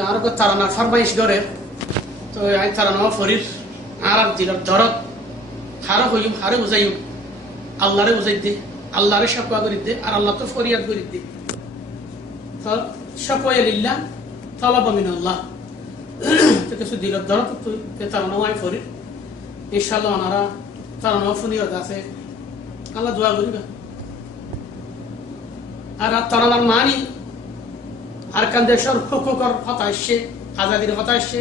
আর তারানা ফরমাইশ করে তো আই তারানা ফরির আর দিলার দরদ হারে হইম হারে বুঝাইম আল্লাহরে বুঝাই দে আল্লাহরে শাকওয়া করি দে আর আল্লাহ তো ফরিয়াদ করি দে তো শাকওয়া লিল্লাহ তালাবা মিনাল্লাহ তো কিছু দিলার দরদ তো তারানা আই ফরির ইনশাআল্লাহ ওনারা তারানা ফরিয়াদ আছে আল্লাহ দোয়া করিবা আর তারানার মানি আর কান দেশের হুকুকর কথা আসছে আজাদির কথা আসছে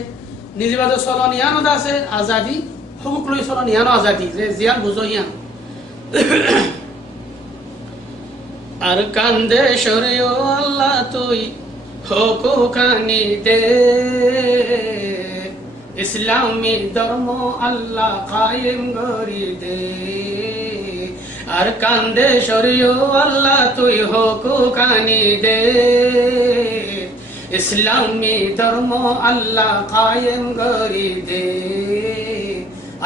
নিজেবাদে চলন ইয়ানো আছে আজাদি হুকুক লৈ চলন ইয়ানো আজাদি যে জিয়ান বুঝো ইয়ান আর কান দেশের আল্লাহ তুই হুকুকানি দে ইসলামী ধর্ম আল্লাহ কায়েম করি দে আর কান্দে শরীয় আল্লাহ তুই হুকুকানি দে ইসলামী ধর্ম আল্লাহ কায়েম করি দে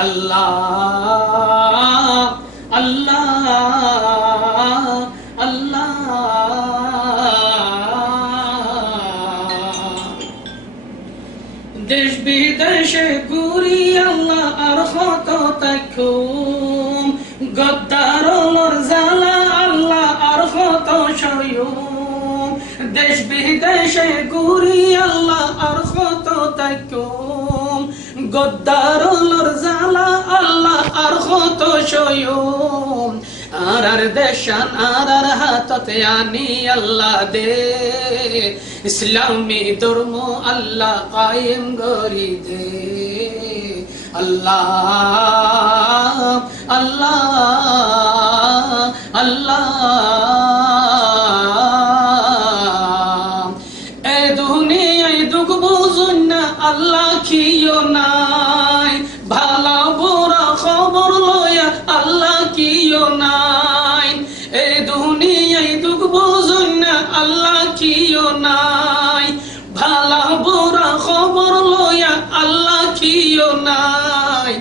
আল্লাহ আল্লাহ আল্লাহ দেশ বিদেশে ঘুরি আল্লাহ আর কত তাকুম গদ্দারর জালা আল্লাহ আর কত সয়ুম দেশ বিদেশে ঘুরি আল্লাহ আর কত তাকুম গদ্দারর জালা আল্লাহ আর কত সয়ুম আর দেশান আর হাততে আনি আল্লাহ দে ইসলামী ধর্ম আল্লাহ কায়েম করি দে আল্লাহ আল্লাহ আল্লাহ এ দুনিয়ায় দুঃখ বুঝুন না আল্লাহ কিও নাই ভালো বুড়া খবর লয়া আল্লাহ কিও নাই এ দুনিয়ায় দুঃখ বুঝুন না আল্লাহ কিও নাই ভালো বুড়া খবর লয়া আল্লাহ কিও নাই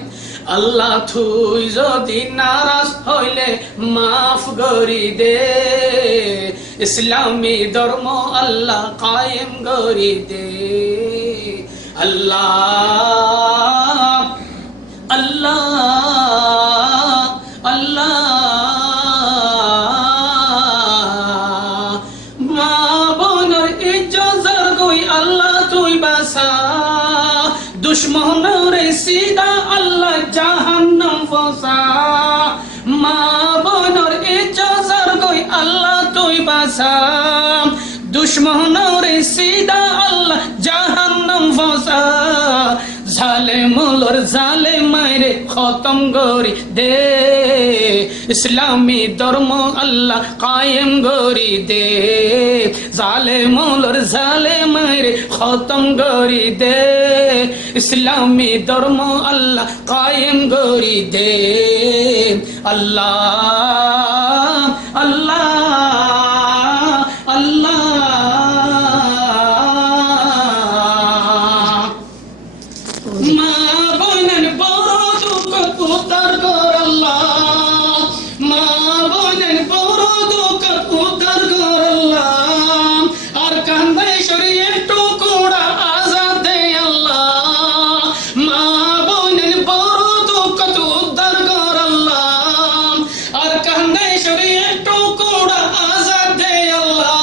আল্লাহ তুই যদি নারাজ হইলে মাফ করি দে ইসলামী ধর্ম আল্লাহ কায়েম করি দে আল্লাহ আল্লাহ আল্লাহ মা বোনের ইজ্জত গই আল্লাহ তুই বাসা দুশ্মনরে সিদা আল্লাহ জাহান্নাম ফসা মা বোনের ইজ্জত গই আল্লাহ তুই বাসা দুশ্মনরে সিদা আল্লাহ জাহান্নাম ফসা জালেমুলর জালেমাইরে খতম করি দে ইসলামী ধর্ম আল্লাহ কায়েম করি দে জালেমুলর জালেমাইরে খতম করি দে ইসলামী ধর্ম আল্লাহ কায়েম করি দে আল্লাহ আল্লাহ আল্লাহ মা বোনের বড় দুঃখ উদ্ধার কর আল্লাহ মা বোনের বড় দুঃখ উদ্ধার কর আল্লাহ আর কান্দে শরীরে টুকরা আজাদ দে আল্লাহ মা বোনের বড় দুঃখ উদ্ধার কর আল্লাহ আর কান্দে শরীরে টুকরা আজাদ দে আল্লাহ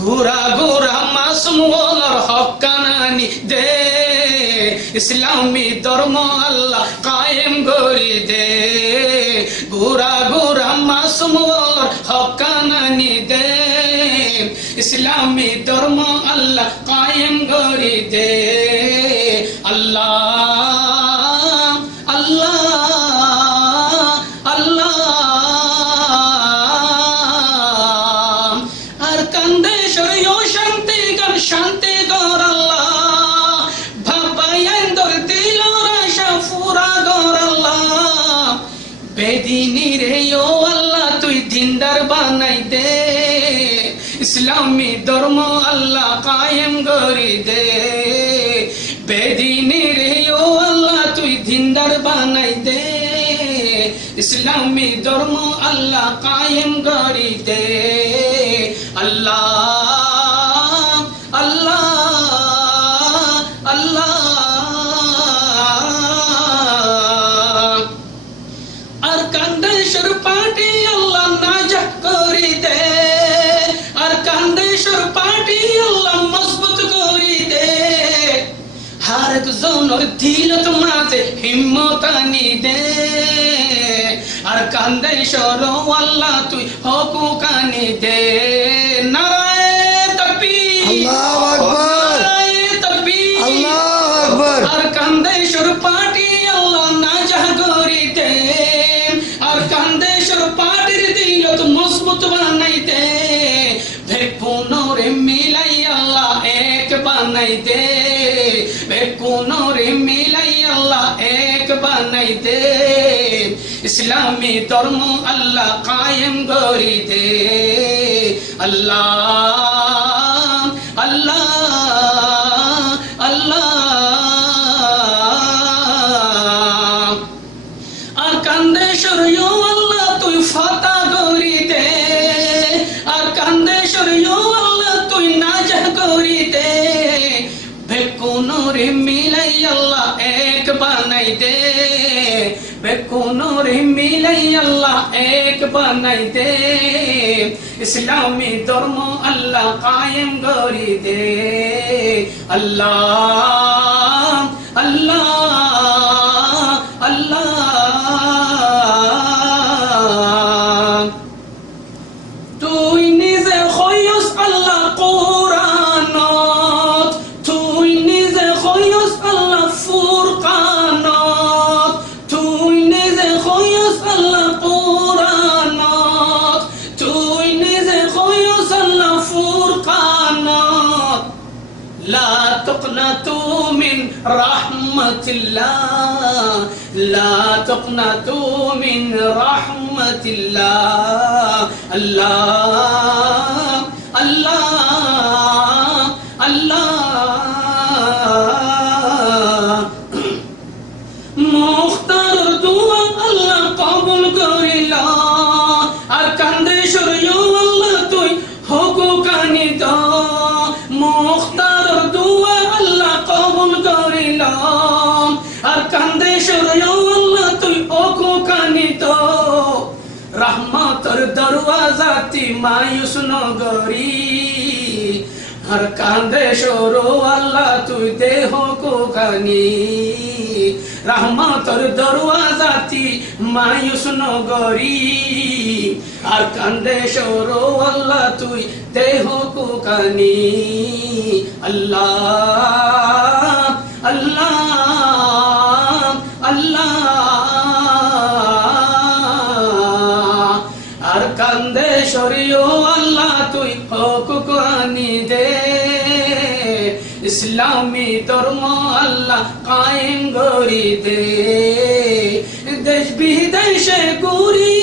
ঘোরা ঘোরা মাসুম ওর হক্কানানি দে ইসলামী ধর্ম আল্লাহ কায়েম করি দে ঘোরা ঘোরা মাসুম ওর হক্কানানি দে ইসলামী ধর্ম আল্লাহ কায়েম করি দে আল্লাহ আল্লাহ আল্লাহ আর কান্দে শরীয় শান্তি কর শান্তি কর আল্লাহ ভাবাইন্দর দিল রাশা ফুরা কর আল্লাহ বেদিনী রে ও আল্লাহ তুই দিনদার বানাই দে ইসলামী ধর্ম আল্লাহ কায়েম করি দে বেদিনী রে ও আল্লাহ তুই দিনদার বানাই দে ইসলামী ধর্ম আল্লাহ কায়েম করি দে আল্লাহ আল্লাহ নর দিল তোমাতে হিম্মত আনি দে আর কান্দে সরো আল্লাহ তুই হকুক আনি দে নারায়ে তাকবীর আল্লাহু আকবার নারায়ে তাকবীর আল্লাহু আকবার আর কান্দে সর পাটি আল্লাহ না জাগরি দে আর কান্দে সর পাটির দিল তো মজবুত বানাই দে বেকুনরে মিলাই আল্লাহ এক বানাই দে বেকুনরে মিলাই আল্লাহ এক বানাই দে ইসলামী ধর্ম আল্লাহ কায়েম করি দে আল্লাহ আল্লাহ আল্লাহ আর কান্দে সরিও আল্লাহ তুই ফাতা করি দে আর কান্দে সরিও আল্লাহ তুই নাজা করি দে বেকুনরে মিলাই আল্লাহ এক বানাই দে বেকুনরে মিলাই আল্লাহ এক বানাই দে ইসলামী ধর্ম আল্লাহ কায়েম করি দে আল্লাহ আল্লাহ আল্লাহ তুই নিজে হইস আল্লাহ কোরআনত তুই নিজে হইস আল্লাহ ফুরকানত তুই নিজে হইস আল্লাহ কোরআনত তুই নিজে হইস আল্লাহ ফুরকানত لا تقنطوا من رحمة الله لا تقنطوا من رحمة الله الله الله الله মুখতার দুয়া আল্লাহ কবুল করিলা আর কান্দে সরিও আল্লাহ তুই হকুক আনি দাও মুখতার দুয়া আল্লাহ কবুল করিলা আর কান্দে সরিও আল্লাহ তুই হকুক আনি দাও রহমতের দরওয়াজাতি মায়ুস নগরী আর কান্দে সরো আল্লাহ তুই দেহ কোকানি রহমতের দরওয়াজাতি মায়ুস নগরী আর কান্দে সরো আল্লাহ তুই দেহ কোকানি আল্লাহ আল্লাহ আল্লাহ আর কান্দে সরিও আল্লাহ তুই হকুক আনি দে ইসলামী ধর্ম আল্লাহ কায়েম করি দে দেশ বিদেশে ঘুরি